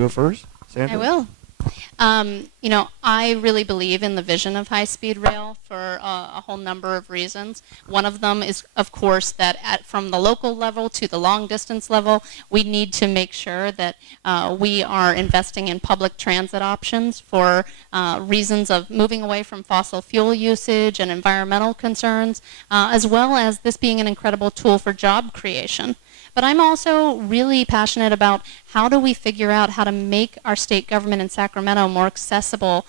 go first? Sandra? I will. I really believe in the vision of high-speed rail for a whole number of reasons. One of them is, of course, that from the local level to the long-distance level, we need to make sure that we are investing in public transit options for reasons of moving away from fossil fuel usage and environmental concerns, as well as this being an incredible tool for job creation. But I'm also really passionate about how do we figure out how to make our state government in Sacramento more accessible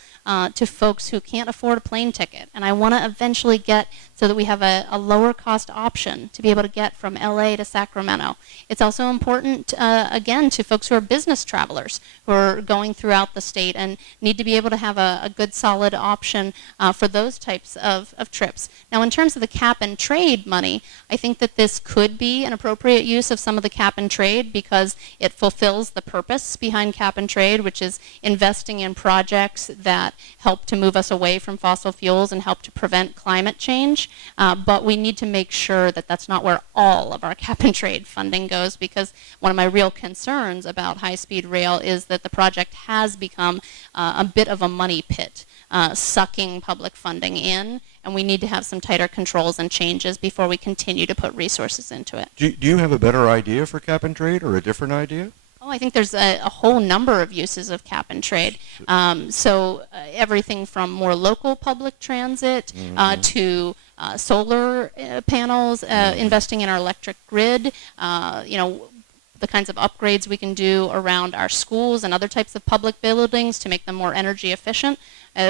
to folks who can't afford a plane ticket. And I want to eventually get so that we have a lower cost option to be able to get from LA to Sacramento. It's also important, again, to folks who are business travelers who are going throughout the state and need to be able to have a good solid option for those types of trips. Now, in terms of the cap and trade money, I think that this could be an appropriate use of some of the cap and trade because it fulfills the purpose behind cap and trade, which is investing in projects that help to move us away from fossil fuels and help to prevent climate change. But we need to make sure that that's not where all of our cap and trade funding goes, because one of my real concerns about high-speed rail is that the project has become a bit of a money pit, sucking public funding in, and we need to have some tighter controls and changes before we continue to put resources into it. Do you have a better idea for cap and trade or a different idea? Oh, I think there's a whole number of uses of cap and trade. Everything from more local public transit to solar panels, investing in our electric grid, the kinds of upgrades we can do around our schools and other types of public buildings to make them more energy efficient.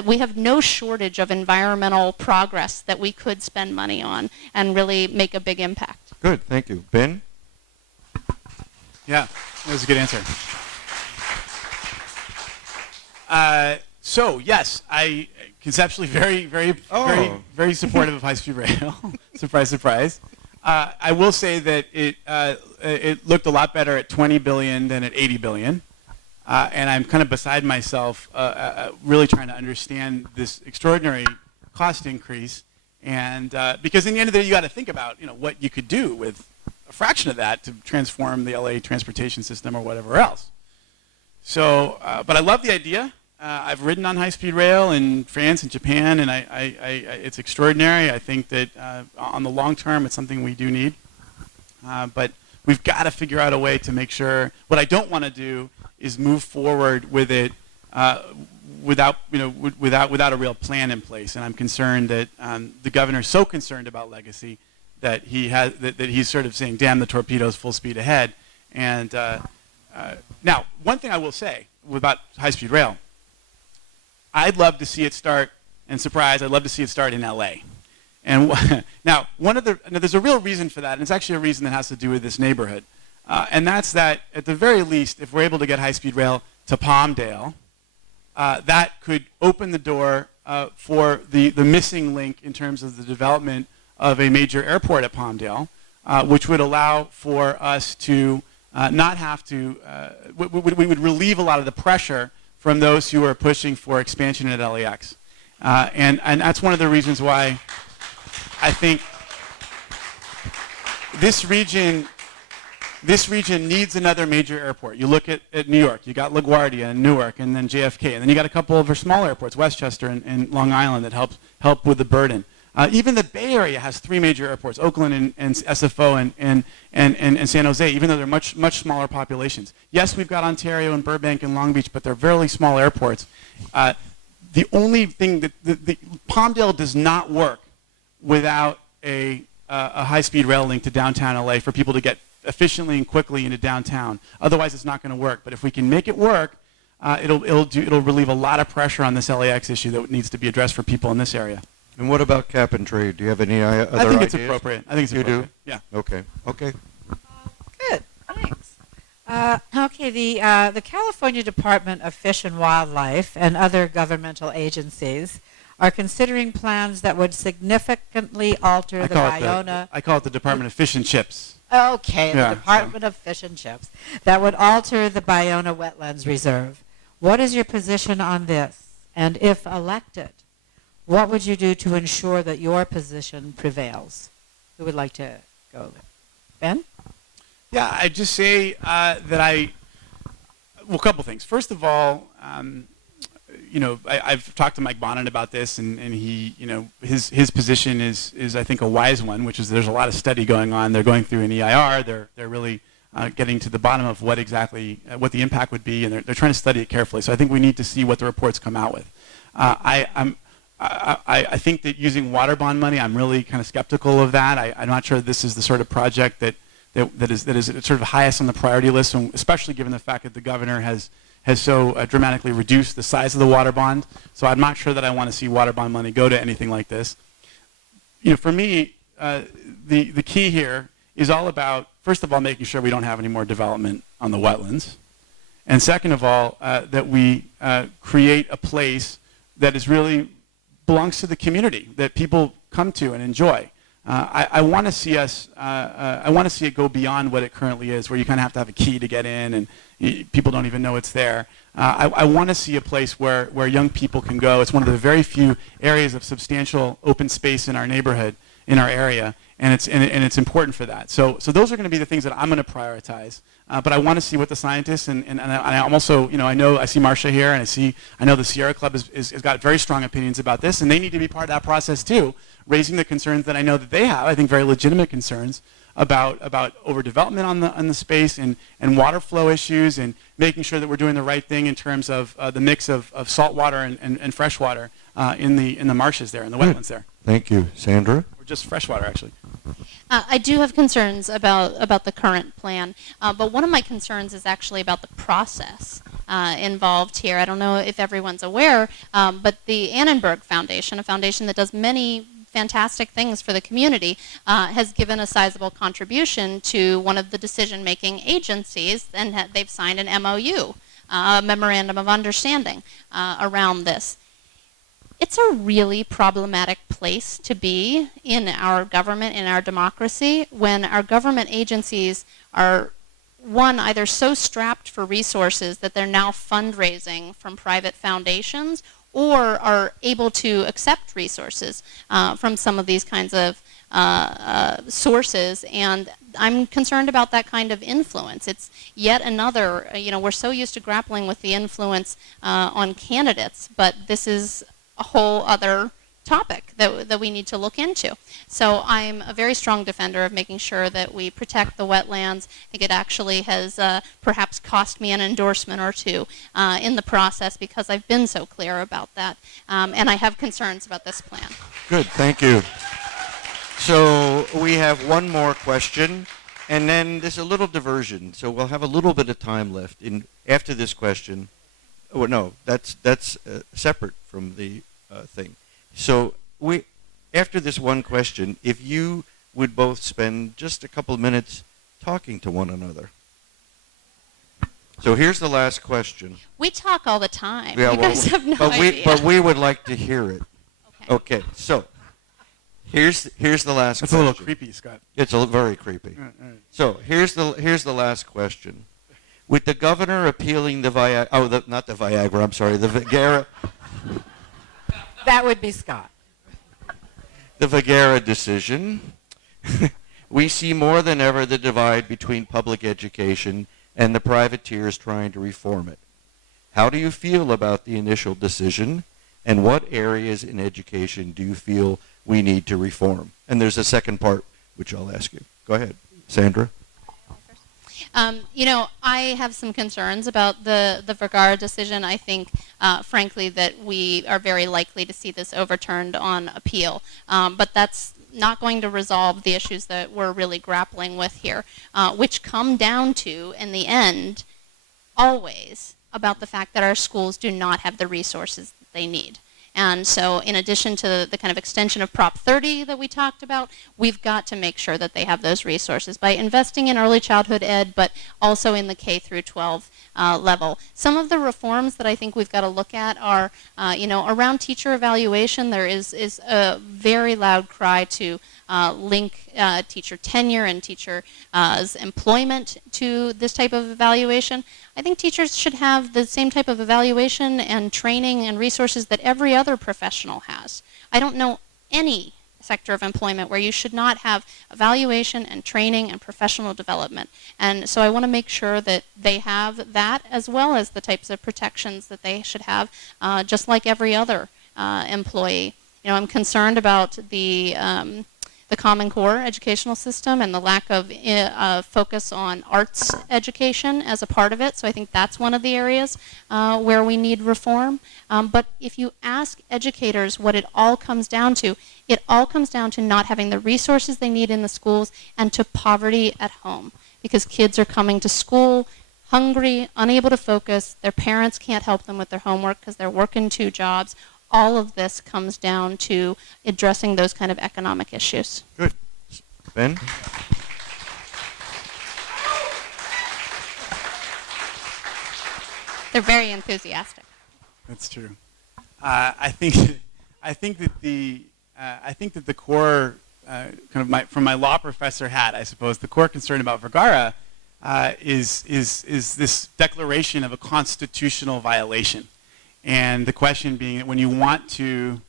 We have no shortage of environmental progress that we could spend money on and really make a big impact. Good, thank you. Ben? Yeah, that was a good answer. So yes, I conceptually very supportive of high-speed rail. Surprise, surprise. I will say that it looked a lot better at 20 billion than at 80 billion. And I'm kind of beside myself really trying to understand this extraordinary cost increase. And because in the end of the day, you got to think about what you could do with a fraction of that to transform the LA transportation system or whatever else. So, but I love the idea. I've ridden on high-speed rail in France and Japan, and it's extraordinary. I think that on the long term, it's something we do need. But we've got to figure out a way to make sure. What I don't want to do is move forward with it without a real plan in place. And I'm concerned that the governor's so concerned about legacy that he's sort of saying, "Damn the torpedoes, full speed ahead." And now, one thing I will say about high-speed rail. I'd love to see it start, and surprise, I'd love to see it start in LA. And now, there's a real reason for that, and it's actually a reason that has to do with this neighborhood. And that's that, at the very least, if we're able to get high-speed rail to Palmdale, that could open the door for the missing link in terms of the development of a major airport at Palmdale, which would allow for us to not have to, we would relieve a lot of the pressure from those who are pushing for expansion at LAX. And that's one of the reasons why I think this region needs another major airport. You look at New York, you got LaGuardia and Newark, and then JFK, and then you got a couple of small airports, Westchester and Long Island, that help with the burden. Even the Bay Area has 3 major airports, Oakland and SFO and San Jose, even though they're much smaller populations. Yes, we've got Ontario and Burbank and Long Beach, but they're very small airports. The only thing that Palmdale does not work without a high-speed rail link to downtown LA for people to get efficiently and quickly into downtown. Otherwise, it's not going to work. But if we can make it work, it'll relieve a lot of pressure on this LAX issue that needs to be addressed for people in this area. And what about cap and trade? Do you have any other ideas? I think it's appropriate. You do? Yeah. Okay. Good. Thanks. Okay. The California Department of Fish and Wildlife and other governmental agencies are considering plans that would significantly alter the Bayona. I call it the Department of Fish and Chips. Okay, the Department of Fish and Chips. That would alter the Bayona Wetlands Reserve. What is your position on this? And if elected, what would you do to ensure that your position prevails? Who would like to go? Ben? Yeah, I'd just say that Well, a couple things. First of all, I've talked to Mike Bonin about this, and he, his position is I think a wise one, which is there's a lot of study going on. They're going through an EIR. They're really getting to the bottom of what exactly what the impact would be, and they're trying to study it carefully. So I think we need to see what the reports come out with. I think that using water bond money, I'm really kind of skeptical of that. I'm not sure this is the sort of project that is sort of highest on the priority list, especially given the fact that the governor has so dramatically reduced the size of the water bond. So I'm not sure that I want to see water bond money go to anything like this. For me, the key here is all about, first of all, making sure we don't have any more development on the wetlands. And second of all, that we create a place that is really belongs to the community, that people come to and enjoy. I want to see us. I want to see it go beyond what it currently is, where you kind of have to have a key to get in, and people don't even know it's there. I want to see a place where young people can go. It's one of the very few areas of substantial open space in our neighborhood, in our area, and it's important for that. So those are going to be the things that I'm going to prioritize. But I want to see what the scientists and I'm also, I see Marcia here, and I know the Sierra Club has got very strong opinions about this, and they need to be part of that process too, raising the concerns that I know that they have, I think very legitimate concerns about overdevelopment on the space and water flow issues, and making sure that we're doing the right thing in terms of the mix of salt water and fresh water in the marshes there, in the wetlands there. Thank you. Sandra? Or just fresh water, actually. I do have concerns about the current plan, but one of my concerns is actually about the process involved here. I don't know if everyone's aware, but the Annenberg Foundation, a foundation that does many fantastic things for the community, has given a sizable contribution to one of the decision-making agencies, and they've signed an MOU, a Memorandum of Understanding, around this. It's a really problematic place to be in our government, in our democracy, when our government agencies are, one, either so strapped for resources that they're now fundraising from private foundations, or are able to accept resources from some of these kinds of sources. And I'm concerned about that kind of influence. It's yet another, we're so used to grappling with the influence on candidates, but this is a whole other topic that we need to look into. So I'm a very strong defender of making sure that we protect the wetlands. I think it actually has perhaps cost me an endorsement or two in the process, because I've been so clear about that. And I have concerns about this plan. Good, thank you. So we have one more question, and then there's a little diversion. So we'll have a little bit of time left after this question. Oh, no, that's separate from the thing. So after this one question, if you would both spend just a couple of minutes talking to one another. So here's the last question. We talk all the time. Yeah, you guys have no idea. But we would like to hear it. Okay, so here's the last question. That's a little creepy, Scott. It's very creepy. All right. So here's the last question. With the governor appealing the Vigera, That would be Scott. the Vigera decision, we see more than ever the divide between public education and the privateers trying to reform it. How do you feel about the initial decision, and what areas in education do you feel we need to reform? And there's a second part, which I'll ask you. Go ahead, Sandra. I have some concerns about the Vergara decision. I think, frankly, that we are very likely to see this overturned on appeal. But that's not going to resolve the issues that we're really grappling with here, which come down to, in the end, always about the fact that our schools do not have the resources that they need. And so in addition to the kind of extension of Prop 30 that we talked about, we've got to make sure that they have those resources by investing in early childhood ed, but also in the K through 12 level. Some of the reforms that I think we've got to look at are, around teacher evaluation. There is a very loud cry to link teacher tenure and teachers' employment to this type of evaluation. I think teachers should have the same type of evaluation and training and resources that every other professional has. I don't know any sector of employment where you should not have evaluation and training and professional development. And so I want to make sure that they have that as well as the types of protections that they should have, just like every other employee. I'm concerned about the Common Core educational system and the lack of focus on arts education as a part of it. So I think that's one of the areas where we need reform. But if you ask educators what it all comes down to not having the resources they need in the schools and to poverty at home. Because kids are coming to school hungry, unable to focus, their parents can't help them with their homework because they're working 2 jobs. All of this comes down to addressing those kind of economic issues. Good. Ben? They're very enthusiastic. That's true. I think that the core from my law professor hat, I suppose, the core concern about Vergara is this declaration of a constitutional violation. And the question being that when you want to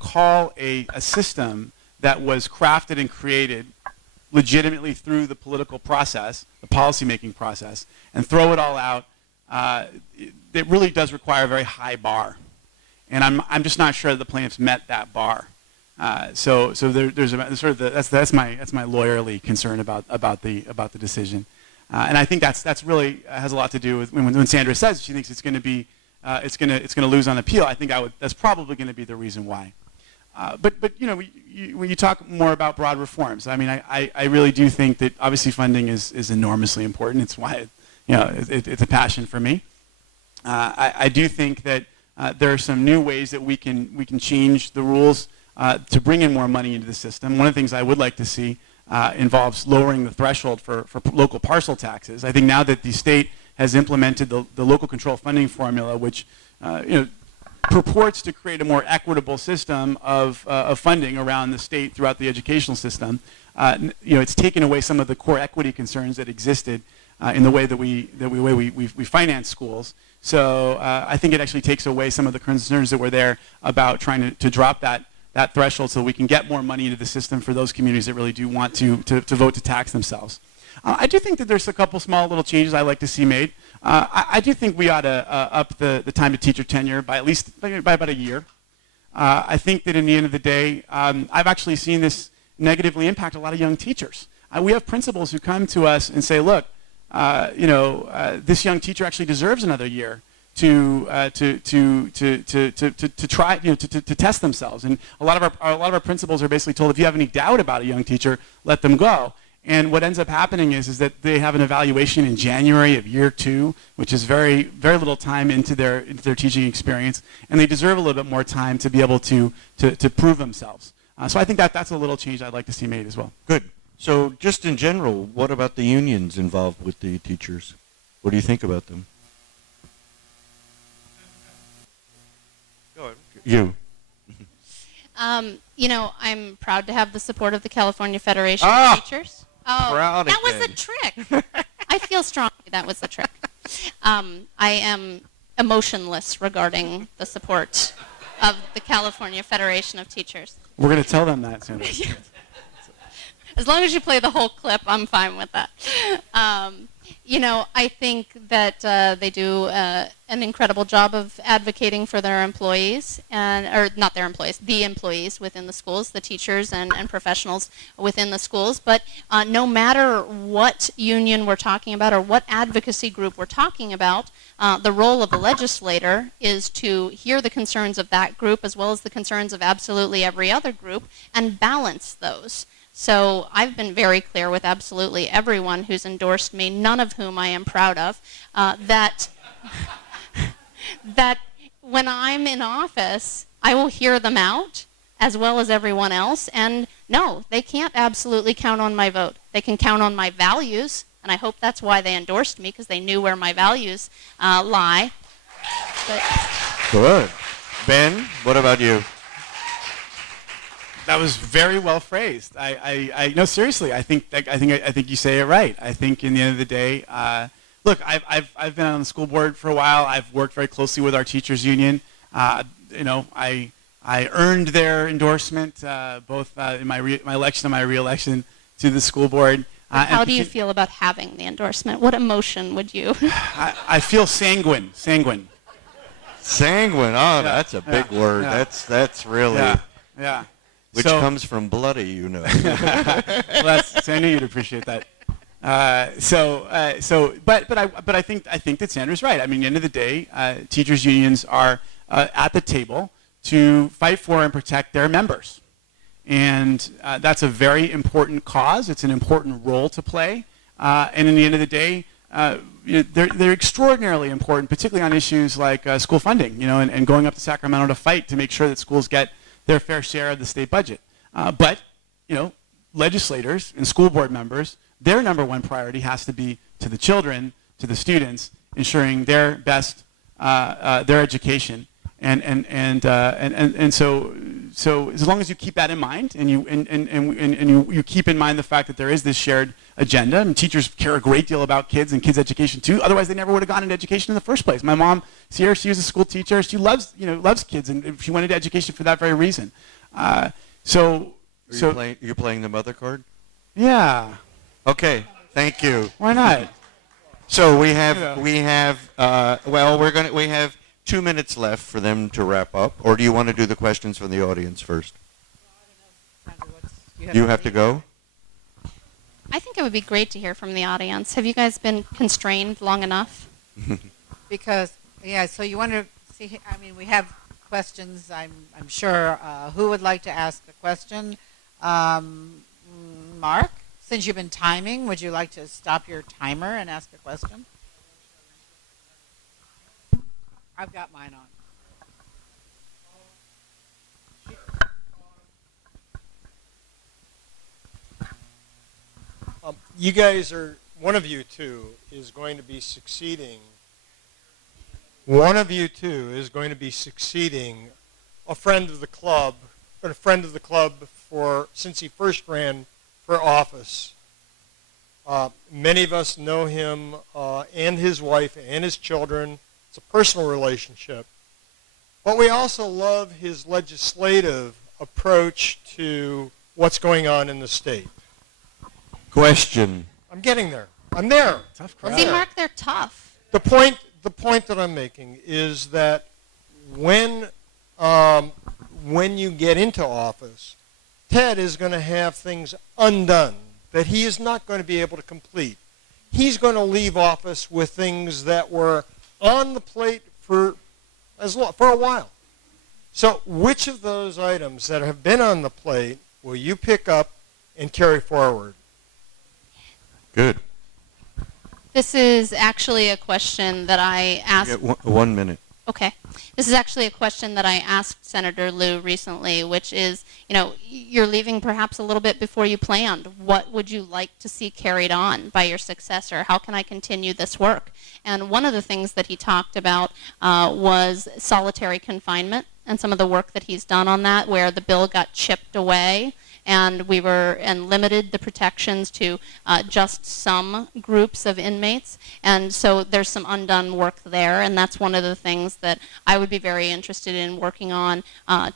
call a system that was crafted and created legitimately through the political process, the policymaking process, and throw it all out, it really does require a very high bar. And I'm just not sure that the plaintiffs met that bar. So there's that's my lawyerly concern about the decision. And I think that's really has a lot to do with when Sandra says she thinks it's going to be it's going to lose on appeal. I think that's probably going to be the reason why. But when you talk more about broad reforms, I mean I really do think that obviously funding is enormously important. It's why it's a passion for me. I do think that there are some new ways that we can change the rules to bring in more money into the system. One of the things I would like to see involves lowering the threshold for local parcel taxes. I think now that the state has implemented the local control funding formula, which purports to create a more equitable system of funding around the state throughout the educational system, it's taken away some of the core equity concerns that existed in the way that we finance schools. So I think it actually takes away some of the concerns that were there about trying to drop that threshold so we can get more money into the system for those communities that really do want to vote to tax themselves. I do think that there's a couple small little changes I'd like to see made. I do think we ought to up the time to teacher tenure by about a year. I think that in the end of the day, I've actually seen this negatively impact a lot of young teachers. We have principals who come to us and say, look, this young teacher actually deserves another year to try to test themselves, and a lot of our principals are basically told if you have any doubt about a young teacher, let them go. And what ends up happening is that they have an evaluation in January of year 2, which is very very little time into their teaching experience, and they deserve a little bit more time to be able to prove themselves. So I think that's a little change I'd like to see made as well. Good. So just in general, what about the unions involved with the teachers? What do you think about them? You. I'm proud to have the support of the California Federation of Teachers. Oh, proud that was again. a trick. I feel strongly that was the trick. I am emotionless regarding the support of the California Federation of Teachers. We're going to tell them that soon. As long as you play the whole clip, I'm fine with that. I think that they do an incredible job of advocating for their employees, or not their employees, the employees within the schools, the teachers and professionals within the schools. But no matter what union we're talking about or what advocacy group we're talking about, the role of the legislator is to hear the concerns of that group as well as the concerns of absolutely every other group and balance those. So I've been very clear with absolutely everyone who's endorsed me, none of whom I am proud of, that when I'm in office, I will hear them out as well as everyone else. And no, they can't absolutely count on my vote. They can count on my values, and I hope that's why they endorsed me, because they knew where my values lie. But Good. Ben, what about you? That was very well phrased. I no, seriously. I think you say it right. I think in the end of the day, look, I've been on the school board for a while. I've worked very closely with our teachers union. I I earned their endorsement both in my election and my re-election to the school board. How do you feel about having the endorsement? What emotion would you? I feel sanguine. Sanguine. Oh, that's a big word. Yeah. That's really. Yeah. Which comes from bloody, you know. Well, I knew you'd appreciate that. But I think that Sandra's right. I mean, at the end of the day, teachers' unions are at the table to fight for and protect their members. And that's a very important cause. It's an important role to play. And in the end of the day, they're extraordinarily important, particularly on issues like school funding, and going up to Sacramento to fight to make sure that schools get their fair share of the state budget. But legislators and school board members, their number one priority has to be to the children, to the students, ensuring their best, their education. And so as long as you keep that in mind, and you keep in mind the fact that there is this shared agenda, and teachers care a great deal about kids and kids' education too. Otherwise, they never would have gone into education in the first place. My mom, she was a school teacher. She loves kids, and she went into education for that very reason. You're playing the mother card? Yeah. Okay. Thank you. Why not? So we have 2 minutes left for them to wrap up, or do you want to do the questions from the audience first? You have to go? I think it would be great to hear from the audience. Have you guys been constrained long enough? Because, so you want to see, we have questions, I'm sure. Who would like to ask a question? Mark, since you've been timing, would you like to stop your timer and ask a question? I've got mine on. You guys one of you two is going to be succeeding. One of you two is going to be succeeding a friend of the club, been a friend of the club since he first ran for office. Many of us know him and his wife and his children. It's a personal relationship. But we also love his legislative approach to what's going on in the state. Question. I'm getting there. I'm there. Tough crowd. See, Mark, they're tough. The point that I'm making is that when you get into office, Ted is going to have things undone that he is not going to be able to complete. He's going to leave office with things that were on the plate for a while. So which of those items that have been on the plate will you pick up and carry forward? Good. This is actually a question that I asked. 1 minute. Okay. This is actually a question that I asked Senator Liu recently, which is, you're leaving perhaps a little bit before you planned. What would you like to see carried on by your successor? How can I continue this work? And one of the things that he talked about was solitary confinement and some of the work that he's done on that, where the bill got chipped away and limited the protections to just some groups of inmates. And so there's some undone work there, and that's one of the things that I would be very interested in working on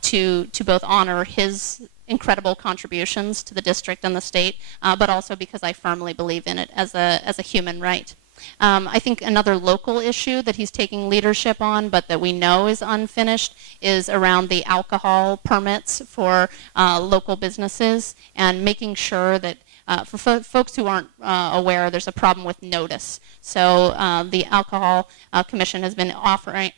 to both honor his incredible contributions to the district and the state, but also because I firmly believe in it as a human right. I think another local issue that he's taking leadership on, but that we know is unfinished, is around the alcohol permits for local businesses, and making sure that for folks who aren't aware, there's a problem with notice. So the Alcohol Commission has been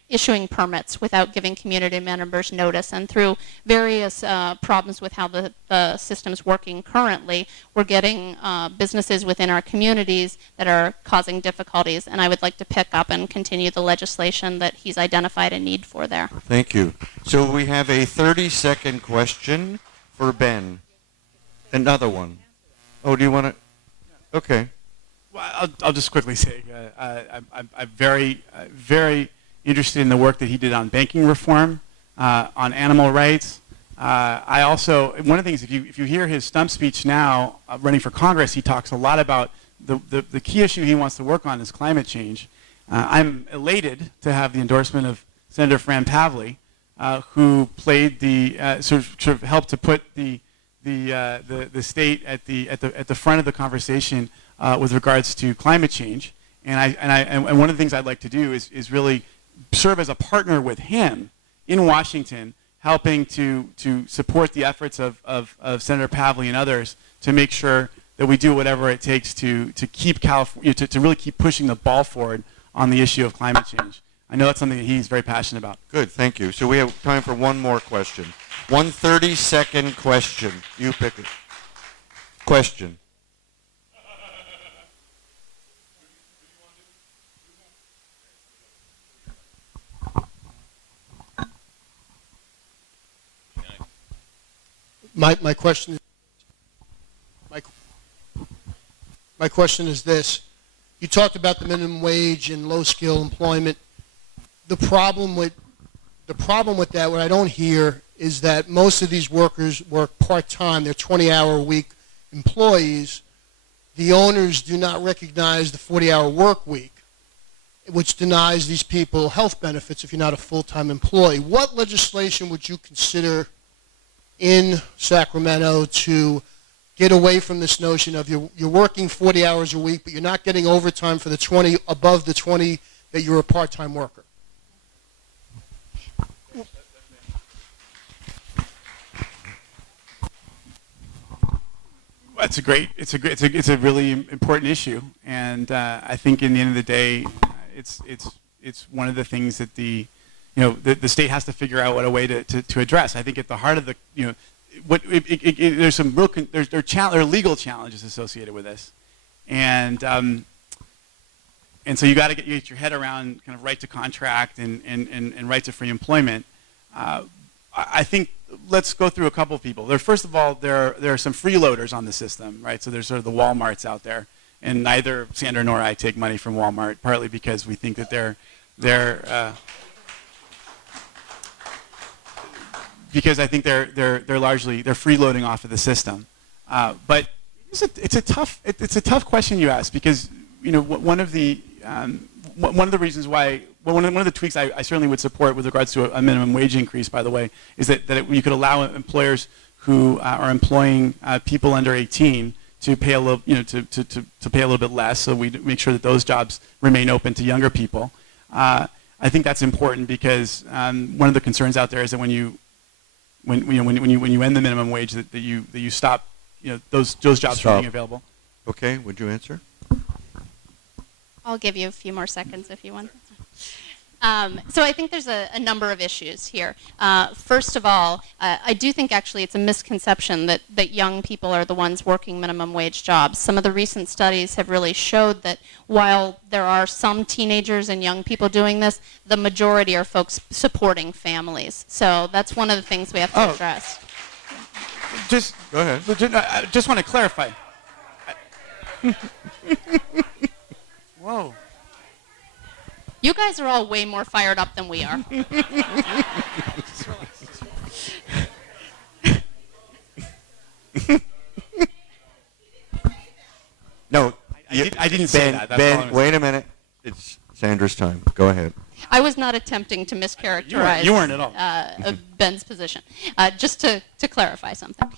issuing permits without giving community members notice, and through various problems with how the system's working currently, we're getting businesses within our communities that are causing difficulties, and I would like to pick up and continue the legislation that he's identified a need for there. Thank you. So we have a 30-second question for Ben. Another one. Oh, do you want to? Okay. Well, I'll just quickly say I'm very interested in the work that he did on banking reform, on animal rights. I also, one of the things, if you hear his stump speech now, running for Congress, he talks a lot about the key issue he wants to work on is climate change. I'm elated to have the endorsement of Senator Fran Pavley, who played sort of helped to put the state at the front of the conversation with regards to climate change. And one of the things I'd like to do is really serve as a partner with him in Washington, helping to support the efforts of Senator Pavley and others to make sure that we do whatever it takes to keep California, to really keep pushing the ball forward on the issue of climate change. I know that's something that he's very passionate about. Good, thank you. So we have time for one more question. One 30-second question. You pick it. Question. My question is this. You talked about the minimum wage and low skill employment. The problem with that, what I don't hear, is that most of these workers work part-time. They're 20-hour-a-week employees. The owners do not recognize the 40-hour work week, which denies these people health benefits if you're not a full-time employee. What legislation would you consider in Sacramento to get away from this notion of you're working 40 hours a week, but you're not getting overtime for the 20, above the 20 that you're a part-time worker? It's a really important issue, and I think in the end of the day, it's one of the things that the state has to figure out what a way to address. I think at the heart of the there's some real there are legal challenges associated with this, and so you got to get your head around kind of right to contract and right to free employment. I think let's go through a couple of people. First of all, there are some freeloaders on the system, right? So there's sort of the Walmarts out there, and neither Sandra nor I take money from Walmart, partly because we think that because I think they're largely freeloading off of the system. But it's a tough question you ask, because one of the reasons why one of the tweaks I certainly would support with regards to a minimum wage increase, by the way, is that you could allow employers who are employing people under 18 to pay a little to pay a little bit less, so we make sure that those jobs remain open to younger people. I think that's important because one of the concerns out there is that when you end the minimum wage, that you stop those jobs from being available. Okay, would you answer? I'll give you a few more seconds if you want. So I think there's a number of issues here. First of all, I do think actually it's a misconception that young people are the ones working minimum wage jobs. Some of the recent studies have really showed that while there are some teenagers and young people doing this, the majority are folks supporting families. So that's one of the things we have to address. Just go ahead. I just want to clarify. Whoa. You guys are all way more fired up than we are. No, I didn't say that. That's Ben, wait a minute. It's Sandra's time. Go ahead. I was not attempting to mischaracterize you weren't at all. Ben's position. Just to clarify something.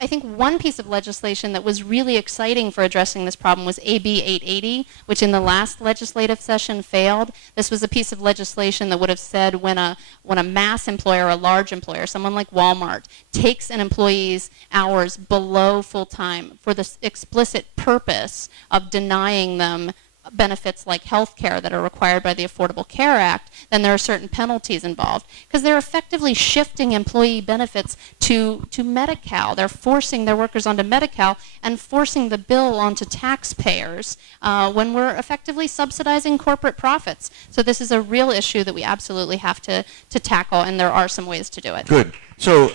I think one piece of legislation that was really exciting for addressing this problem was AB 880, which in the last legislative session failed. This was a piece of legislation that would have said when a mass employer, a large employer, someone like Walmart, takes an employee's hours below full-time for the explicit purpose of denying them benefits like health care that are required by the Affordable Care Act, then there are certain penalties involved. Because they're effectively shifting employee benefits to Medi-Cal. They're forcing their workers onto Medi-Cal and forcing the bill onto taxpayers when we're effectively subsidizing corporate profits. So this is a real issue that we absolutely have to tackle, and there are some ways to do it. Good. So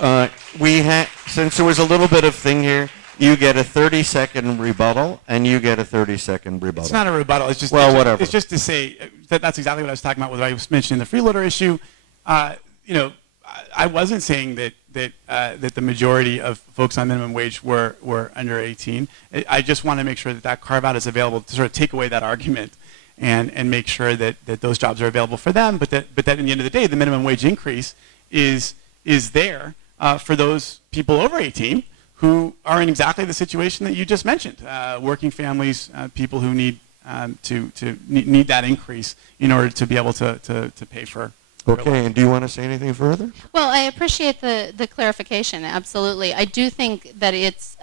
since there was a little bit of thing here, you get a 30-second rebuttal, and you get a 30-second rebuttal. It's not a rebuttal. It's just whatever. It's just to say that's exactly what I was talking about when I was mentioning the freeloader issue. I wasn't saying that the majority of folks on minimum wage were under 18. I just want to make sure that carve-out is available to sort of take away that argument and make sure that those jobs are available for them. But that in the end of the day, the minimum wage increase is there for those people over 18 who are in exactly the situation that you just mentioned, working families, people who need need that increase in order to be able to pay for. Okay, and do you want to say anything further? Well, I appreciate the clarification, absolutely. I do think that it's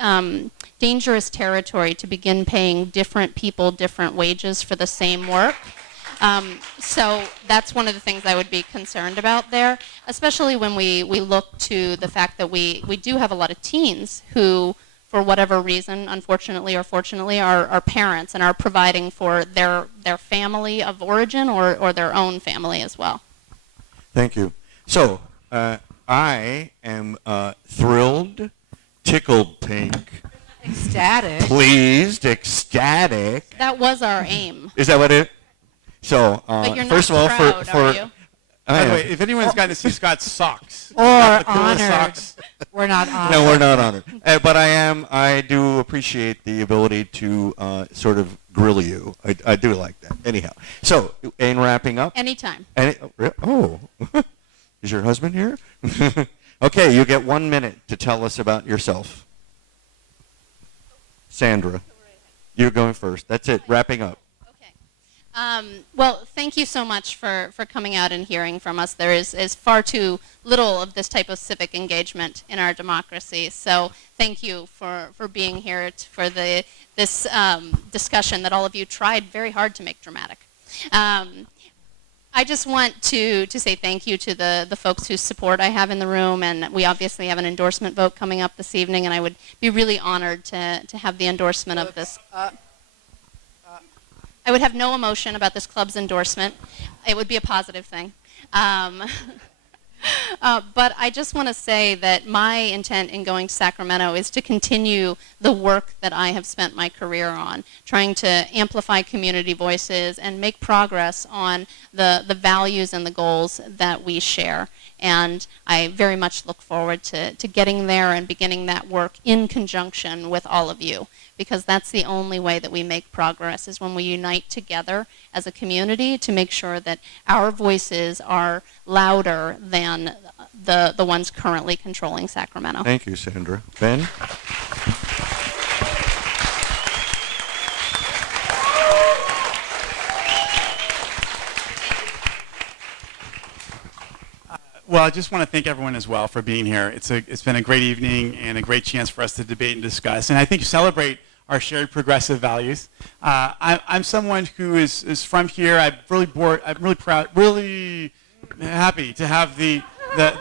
dangerous territory to begin paying different people different wages for the same work. So that's one of the things I would be concerned about there, especially when we look to the fact that we do have a lot of teens who, for whatever reason, unfortunately or fortunately, are parents and are providing for their family of origin or their own family as well. Thank you. So, I am thrilled, tickled pink, Ecstatic. pleased, ecstatic. That was our aim. Is that what it? So, But you're not first of all, proud, for are you? By the way, if anyone's gotten to see Scott's socks, Or the coolest honored. socks. We're not honored. no, we're not honored. But I do appreciate the ability to sort of grill you. I do like that. Anyhow, so in wrapping up. Anytime. Is your husband here? Okay, you get 1 minute to tell us about yourself. Sandra, you're going first. That's it, wrapping up. Well, thank you so much for coming out and hearing from us. There is far too little of this type of civic engagement in our democracy. So thank you for being here for this discussion that all of you tried very hard to make dramatic. I just want to say thank you to the folks whose support I have in the room, and we obviously have an endorsement vote coming up this evening, and I would be really honored to have the endorsement of this. I would have no emotion about this club's endorsement. It would be a positive thing. But I just want to say that my intent in going to Sacramento is to continue the work that I have spent my career on, trying to amplify community voices and make progress on the values and the goals that we share. And I very much look forward to getting there and beginning that work in conjunction with all of you, because that's the only way that we make progress, is when we unite together as a community to make sure that our voices are louder than the ones currently controlling Sacramento. Thank you, Sandra. Ben? Well, I just want to thank everyone as well for being here. It's been a great evening and a great chance for us to debate and discuss, and I think celebrate our shared progressive values. I'm someone who is from here. I'm really proud, really happy to have the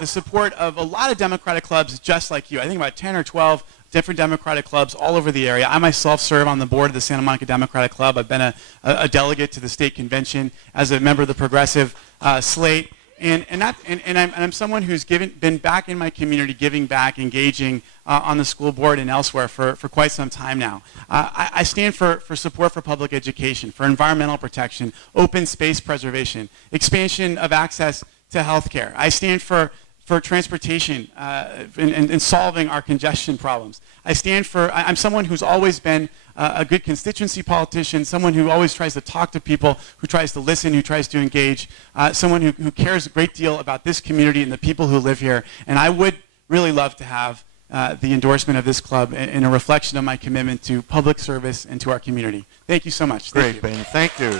support of a lot of Democratic clubs just like you. I think about 10 or 12 different Democratic clubs all over the area. I myself serve on the board of the Santa Monica Democratic Club. I've been a delegate to the state convention as a member of the progressive slate. And I'm someone who's been back in my community, giving back, engaging on the school board and elsewhere for quite some time now. I stand for support for public education, for environmental protection, open space preservation, expansion of access to health care. I stand for transportation and solving our congestion problems. I'm someone who's always been a good constituency politician, someone who always tries to talk to people, who tries to listen, who tries to engage, someone who cares a great deal about this community and the people who live here. And I would really love to have the endorsement of this club in a reflection of my commitment to public service and to our community. Thank you so much. Great, Ben. Thank you.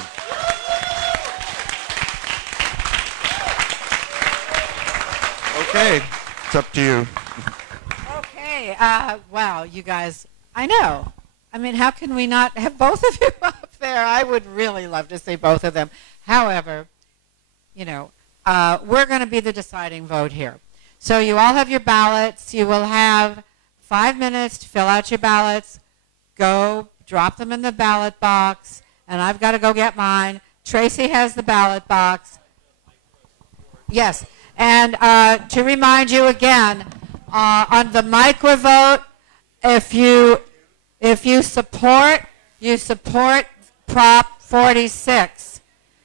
Okay, it's up to you. Okay. Wow, you guys, I know. I mean, how can we not have both of you up there? I would really love to see both of them. However, we're going to be the deciding vote here. So you all have your ballots. You will have 5 minutes to fill out your ballots. Go drop them in the ballot box. And I've got to go get mine. Tracy has the ballot box. Yes. And to remind you again, on the micro vote, if you support Prop 46.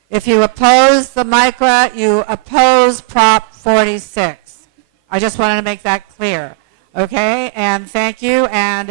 If you oppose the micro, you oppose Prop 46. I just wanted to make that clear. Okay? And thank you. And